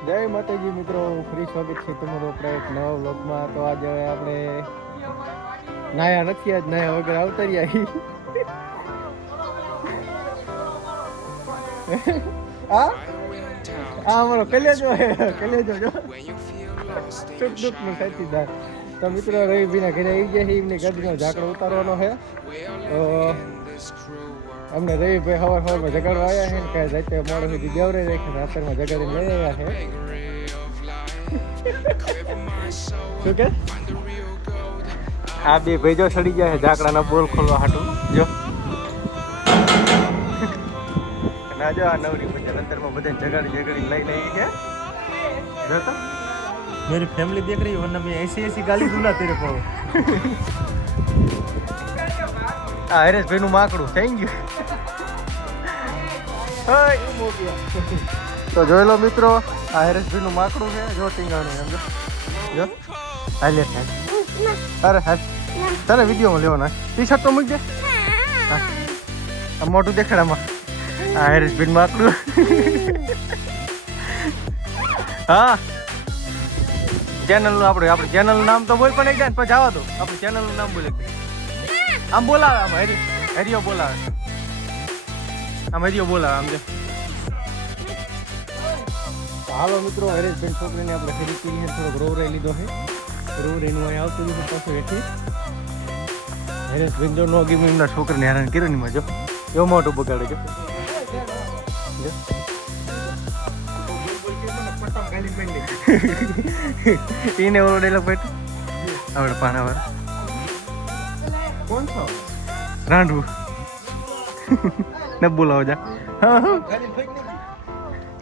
જય માતાજી મિત્રો ફ્રી સ્વાગત છે તમારું આપણા એક નવા વ્લોગમાં. તો આજે આપણે નાયા નથી આજ નાયા વગર આવતા રહ્યા આ આ અમારો કલેજો હે કલેજો જો ટુકનું સાથીદાર તો મિત્રો રવિભાઈના ઘરે આવી ગયા છે, એમની ગાડીનો ઝાકડો ઉતારવાનો છે. અમને રવિભાઈ હવાર સવારમાં જગાડવા આવ્યા છે ને કાંઈ રાતે મોડે સુધી દેવરે રાખે ને અત્યારમાં જગાડીને લઈ આવ્યા છે. શું કે? આ બે ભાઈ જો સડી ગયા છે ઝાકડાના બોલ ખોલવા હાટું. જો. ના જો આ નવરી પછી અંતરમાં બધાને જગાડી જગાડી લઈ લઈ છે જો તો मेरी फैमिली देख रही है वरना मैं ऐसी ऐसी गाली दूंगा तेरे को આ હરેશભાઈ નું માકડું થઈ ગયું તો જોઈ લો મિત્રો આ હરેશભાઈ નું માકડું છે જો ટીંગાણું એમ જો જો હાલે થાય અરે હાલ તને વિડીયોમાં લેવાના ટી શર્ટ તો મૂકી દે હા. આ મોટું દેખાડામાં આ હરેશભાઈ માકડું હા ચેનલનું આપણે આપણે ચેનલનું નામ તો બોલ પણ એક જાય પછી જવા દો. આપણે ચેનલનું નામ બોલે આમ બોલાવે આમ, હરી હરિયો બોલાવે. આમ હરિયો બોલાવે, આમ જો. હાલો મિત્રો, હરેશભાઈ છોકરીને આપણે ખરીદ કરીને થોડોક રોવરાઈ લીધો છે. રોવરાઈનું અહીં આવતું લીધું પાછું હેઠી હરેશભાઈ જો નો ગીમ એમના છોકરીને હેરાન કર્યું નહીં મજો એવો મોટો બગાડે જો. એને ઓલો ડાયલોગ બેટ આપણે પાનાવર કોણ છો? રાંડવું ન બોલાવો જા.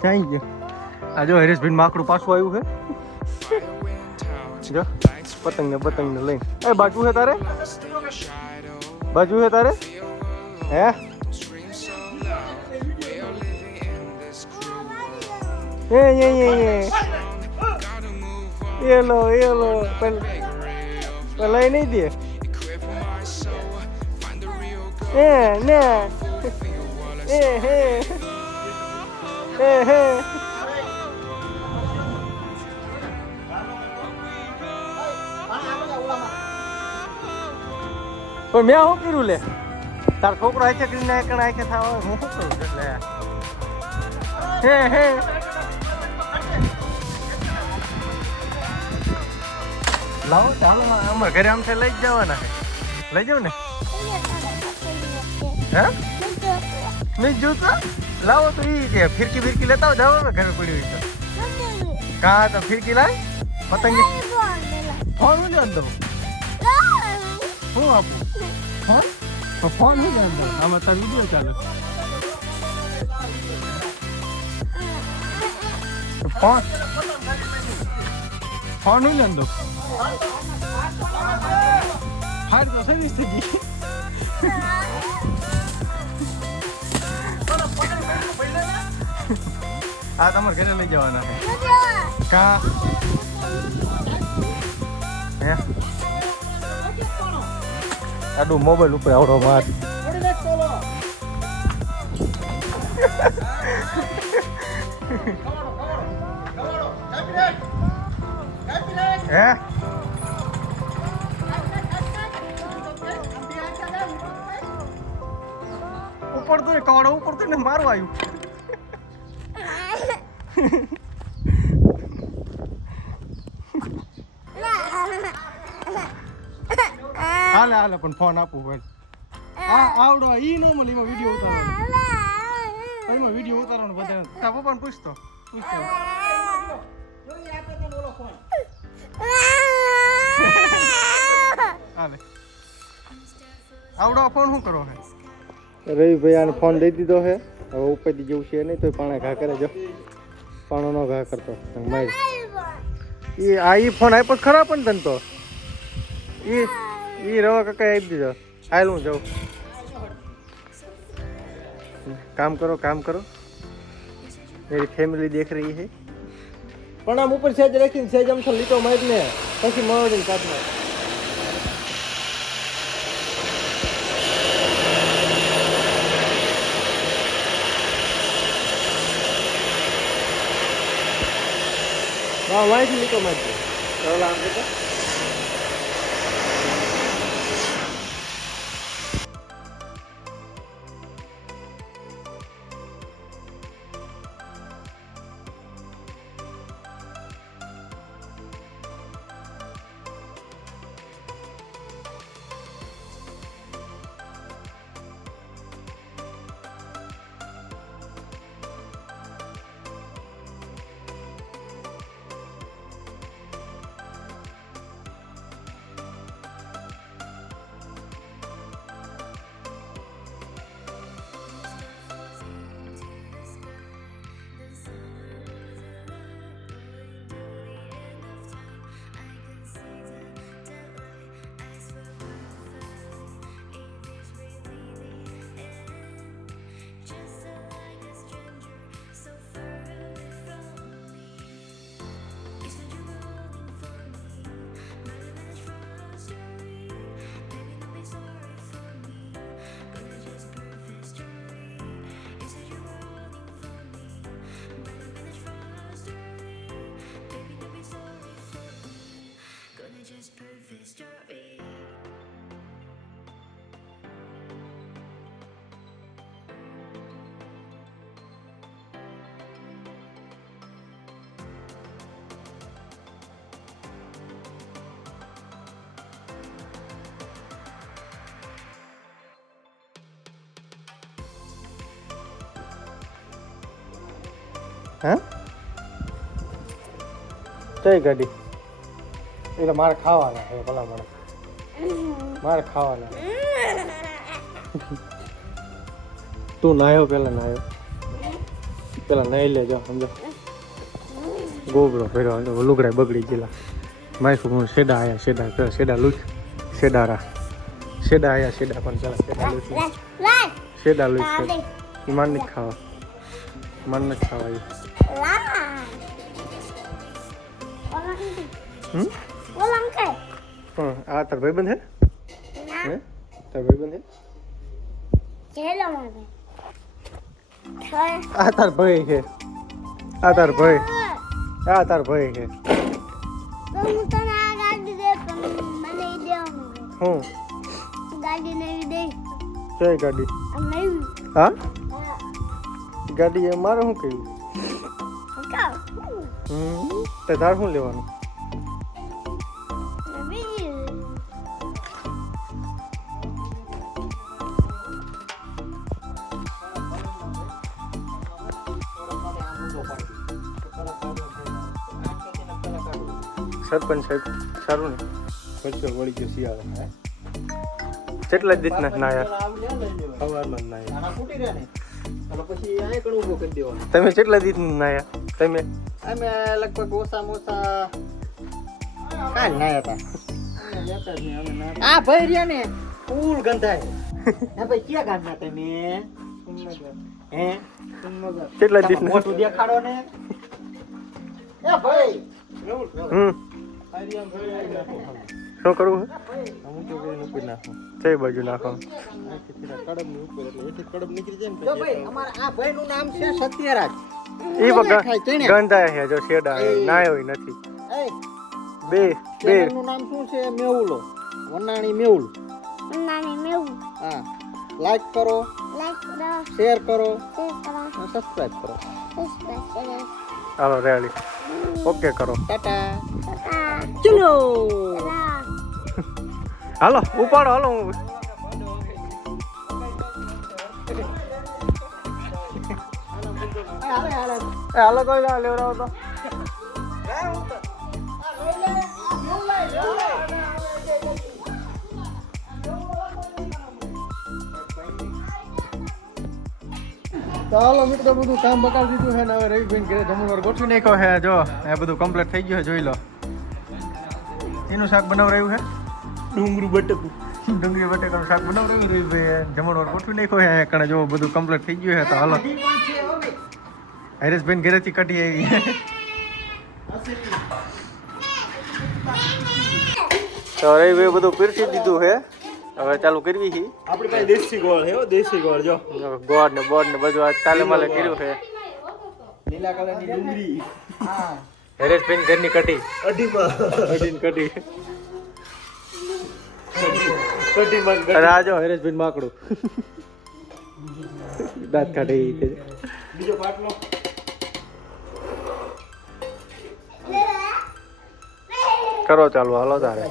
ક્યાંય ગયો? આ જો હરેશભાઈ માકડું પાછું આવ્યું છે. પતંગ ને પતંગ ને લઈને. એ બાજુ છે તારે? બાજુ છે તારે? હે? એ એ એ. એ એલો એલો પેલ લઈ નહીં દે એ ને એ હે એ હે પણ મેં શું કર્યું લે તાર છોકરો આખે કરીને એકણ આખે થાવ હું શું કરું એટલે હે હે લાવો, ચાલો અમારે ઘરે આમ લઈ જ જવાના છે. લઈ જાવ ને. હે? નહીં જોતા? લાવો તો ઈ કે ફિરકી ફિરકી લેતા આવો જાવ ઘરે પડ્યું હોય તો. કા, તો ફિરકી લાય? પતંગી ફોન હું જાણ દઉં હું આપું? ફોન? તો ફોન હું જાણ દઉં આમાં તાર વીડિયો ચાલે. ફોન. ફોન હું જાણ દઉં હાર તો સર્વિસ થઈ ગઈ આ તમારે ઘરે લઈ જવાના છે કા હે આડું મોબાઈલ ઉપર આવડો માર હે ઉપર ને કવાડો પડતું ને મારવા આવ્યું હાલે હાલે, પણ ફોન આપું, ભાઈ. આ આવડો ઈ નો મળે, એમાં વીડિયો ઉતારવાનો. એમાં વીડિયો ઉતારવાનો બધા તા પપ્પાને પૂછતો. પૂછતો. હાલે. આવડો ફોન શું કરો હે રવિભાઈ આને ફોન દઈ દીધો છે. હવે ઉપરથી જેવું છે નહીં તો પાણે ઘા કરે જો. પાણો નો ઘા કરતો. માર. એ આ એ ફોન આપ્યો ખરા પણ તને તો? એ એ રવા કાકા આપી દીધો. હાલ હું જાઉં. કામ કરો કામ કરો. મારી ફેમિલી દેખ રહી છે. પણ આમ ઉપર સેજ રાખીને સેજ આમ તો લીટો મારી ને પછી મળીને કાઢ નાખ વાંચી લીધો મારી ચાલો આમ Just perfect story. હા કઈ ગાડી એટલે મારે ખાવાના છે ભલા મારે મારે ખાવાના તું નાયો પેલા નાયો. પેલા નાઈ લેજો સમજો ગોબડો ફેરવા લુગડા બગડી ગયેલા. મારી હું શેડા આયા શેડા શેડા લૂછ શેડારા શેડા આયા શેડા પણ ચાલે શેડા લૂછ. શેડા લૂચ મન નથી ખાવા. મન નથી ખાવા એ હમ પણ આ તાર ભાઈબંધ હે હે તાર ભાઈબંધ હે આ તાર ભાઈ છે આ તાર ભાઈ આ તાર ભાઈ છે હું ગાડી નવી દે કઈ ગાડી નવી હા ગાડી એ મારે શું કહ્યું કાવ હમ તે તાર શું લેવાનું સરપંચ સાહેબ સારું ને? પરચો વળી ગયો શિયાળો કેટલા દિવસના નાયા સવારમાં ના તમે કેટલા દિવસ નાયા તમે? અમે લગભગ ઓછા કાલ નાયા હતા આ ભાઈ રહ્યા ને ફૂલ ગંધાય. હા ભાઈ ક્યાં ગામના તમે? હે? કેટલા તમારું દિવસના દેખાડો ને. એ ભાઈ. હમ. શું કરવું કઈ બાજુ નાખો? કડબની ઉપર એટલે એથી કડબ નીકળી જાય ને જો ભાઈ અમારા આ ભાઈ નું નામ છે ને? ગંધાય છે જો શેડા એ. હોય નથી. બે બે. નું નામ શું છે મેઉલો વનાણી મેઉલ વનાણી મેઉલ હા. લાઈક કરો. લાઈક કરો. શેર કરો. શેર કરો. સબસ્ક્રાઇબ કરો. સબસ્ક્રાઇબ કરો. હાલો રેડી. ઓકે કરો. ટાટા. ચલો. હાલો ઉપાડો હાલો. હું હાલે હાલે. એ હાલો કોઈ લેવડાવો તો. હાલો મિત્રો બધું કામ બકાવી દીધું છે ને હવે રવિભાઈ ઘરે જમણવાર ગોઠવી નાખ્યો છે. જો એ બધું કમ્પ્લીટ થઈ ગયું છે જોઈ લો. એનું શાક બનાવરાયું છે? ડુંગરું બટકું. ડુંગળી બટેકાનું શાક બનાવરાયું રવિભાઈ જમણવાર ગોઠવી નાખ્યો છે કણે. જો બધું કમ્પ્લીટ થઈ ગયું છે તો હાલો. હરેશભાઈ ઘરેથી કાઢી આવી. તો રવિભાઈ બધું પીરસી દીધું છે. હવે ચાલુ કરવી છે. આપણી પાસે દેશી ગોળ છે દેશી ગોળ જો. ગોળ ને બોર્ડ ને બધું આ તાલે માલે કર્યું છે. લીલા કલરની ડુંગળી. હા. હરેશભાઈ ઘરની કઢી. અઢીમાં. કઢીને કટી અઢીમાં અને રાજો જો હરેશભાઈ માકડું. દાંત કાઢે બીજો પાટલો. કરો ચાલુ હાલો તારે.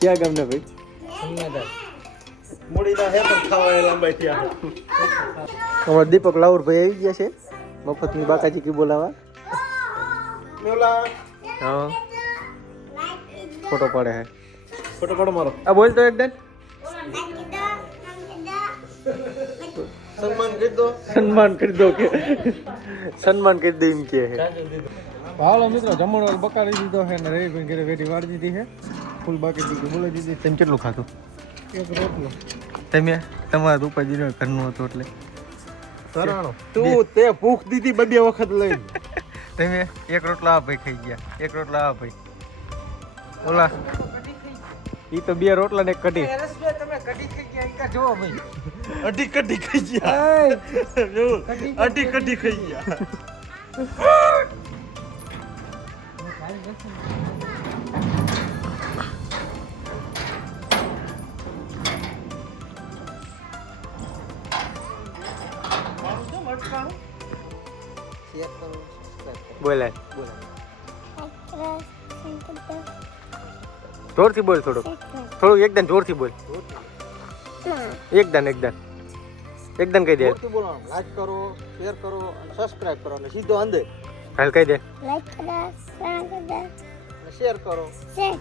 ક્યાં ગામને ભાઈ? અમારા દીપક લાઉરભાઈ આવી ગયા છે. મફતની બાકાજી કી બોલાવા. હા. ફોટો પાડે હે. ફોટો પાડો મારો. આ બોલ તો એકદમ સન્માન કરી દો. સન્માન કરી દો કે. સન્માન કરી દે એમ કે હાલો મિત્રો જમણવાર બકાડી દીધો છે ને રવિભાઈ ઘરે વેઠી વાળી દીધી છે ફૂલ બાકી દીધું. બોલો દીદી તેમ કેટલું ખાધું? એક રોટલો. તમે તમારા ઉપર દીધો ઘરનું હતું એટલે. સરાણો તું તે ભૂખ દીધી બબે વખત લઈ તમે એક રોટલો આ ભાઈ ખાઈ ગયા. એક રોટલો આ ભાઈ. ઓલા. ઈ તો બે રોટલા ને એક કઢી. અઢી કઢી ખાઈ ગયા. જો અઢી કઢી ખાઈ ગયા. બોલાય જોરથી બોલ થોડુંક. થોડુંક એકદમ જોરથી બોલ. એકદમ એકદમ. એકદમ કહી દે. બોલવાનું. લાઈક કરો શેર કરો અને સબસ્ક્રાઇબ કરો અને સીધો અંદર. હાલ કહી દે. લાઈક કરો શેર કરો. શેર કરો. શેર